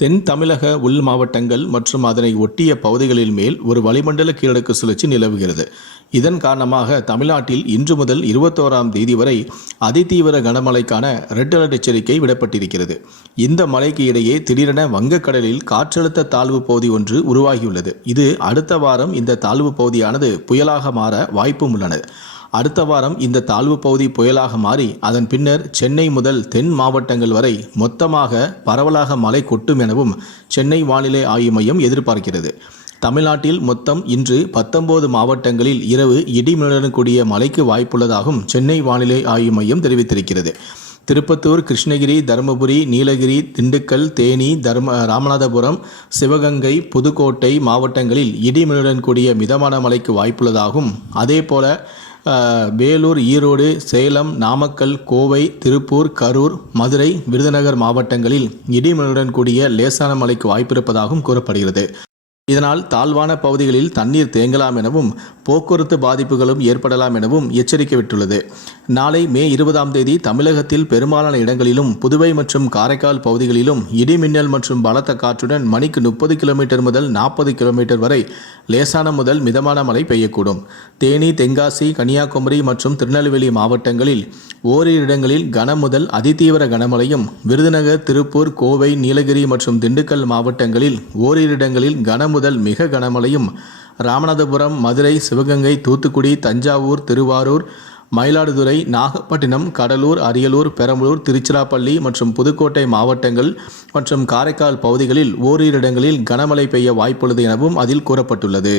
தென் தமிழக உள் மாவட்டங்கள் மற்றும் அதனை ஒட்டிய பகுதிகளில் மேல் ஒரு வளிமண்டல கீழடுக்கு சுழற்சி நிலவுகிறது. இதன் காரணமாக தமிழ்நாட்டில் இன்று முதல் இருபத்தோராம் தேதி வரை அதிதீவிர கனமழைக்கான ரெட் அலர்ட் எச்சரிக்கை விடப்பட்டிருக்கிறது. இந்த மழைக்கு இடையே திடீரென வங்கக்கடலில் காற்றழுத்த தாழ்வு பகுதி ஒன்று உருவாகியுள்ளது. இது அடுத்த வாரம் இந்த தாழ்வு பகுதியானது புயலாக மாற வாய்ப்பும் உள்ளன. அடுத்த வாரம் இந்த தாழ்வு பகுதி புயலாக மாறி அதன் பின்னர் சென்னை முதல் தென் மாவட்டங்கள் வரை மொத்தமாக பரவலாக மழை கொட்டும் எனவும் சென்னை வானிலை ஆய்வு மையம் எதிர்பார்க்கிறது. தமிழ்நாட்டில் மொத்தம் இன்று பத்தொன்பது மாவட்டங்களில் இரவு இடிமின்னலுடன் கூடிய மழைக்கு வாய்ப்புள்ளதாகவும் சென்னை வானிலை ஆய்வு மையம் தெரிவித்திருக்கிறது. திருப்பத்தூர் கிருஷ்ணகிரி தருமபுரி நீலகிரி திண்டுக்கல் தேனி தர்ம ராமநாதபுரம் சிவகங்கை புதுக்கோட்டை மாவட்டங்களில் இடிமின்னலுடன் கூடிய மிதமான மழைக்கு வாய்ப்புள்ளதாகவும் அதேபோல வேலூர் ஈரோடு சேலம் நாமக்கல் கோவை திருப்பூர் கரூர் மதுரை விருதுநகர் மாவட்டங்களில் இடிமலுடன் கூடிய லேசான மழைக்கு வாய்ப்பிருப்பதாகவும் கூறப்படுகிறது. இதனால் தாழ்வான பகுதிகளில் தண்ணீர் தேங்கலாம் எனவும் போக்குவரத்து பாதிப்புகளும் ஏற்படலாம் எனவும் எச்சரிக்கை விட்டுள்ளது. நாளை மே இருபதாம் தேதி தமிழகத்தில் பெரும்பாலான இடங்களிலும் புதுவை மற்றும் காரைக்கால் பகுதிகளிலும் இடிமின்னல் மற்றும் பலத்த காற்றுடன் மணிக்கு முப்பது கிலோமீட்டர் முதல் நாற்பது கிலோமீட்டர் வரை லேசான முதல் மிதமான மழை பெய்யக்கூடும். தேனி தென்காசி கன்னியாகுமரி மற்றும் திருநெல்வேலி மாவட்டங்களில் ஓரிரு இடங்களில் கன முதல் அதிதீவிர கனமழையும் விருதுநகர் திருப்பூர் கோவை நீலகிரி மற்றும் திண்டுக்கல் மாவட்டங்களில் ஓரிரு இடங்களில் கன முதல் மிக கனமழையும் ராமநாதபுரம் மதுரை சிவகங்கை தூத்துக்குடி தஞ்சாவூர் திருவாரூர் மயிலாடுதுறை நாகப்பட்டினம் கடலூர் அரியலூர் பெரம்பலூர் திருச்சிராப்பள்ளி மற்றும் புதுக்கோட்டை மாவட்டங்கள் மற்றும் காரைக்கால் பகுதிகளில் ஓரிரு இடங்களில் கனமழை பெய்ய வாய்ப்புள்ளது எனவும் அதில் கூறப்பட்டுள்ளது.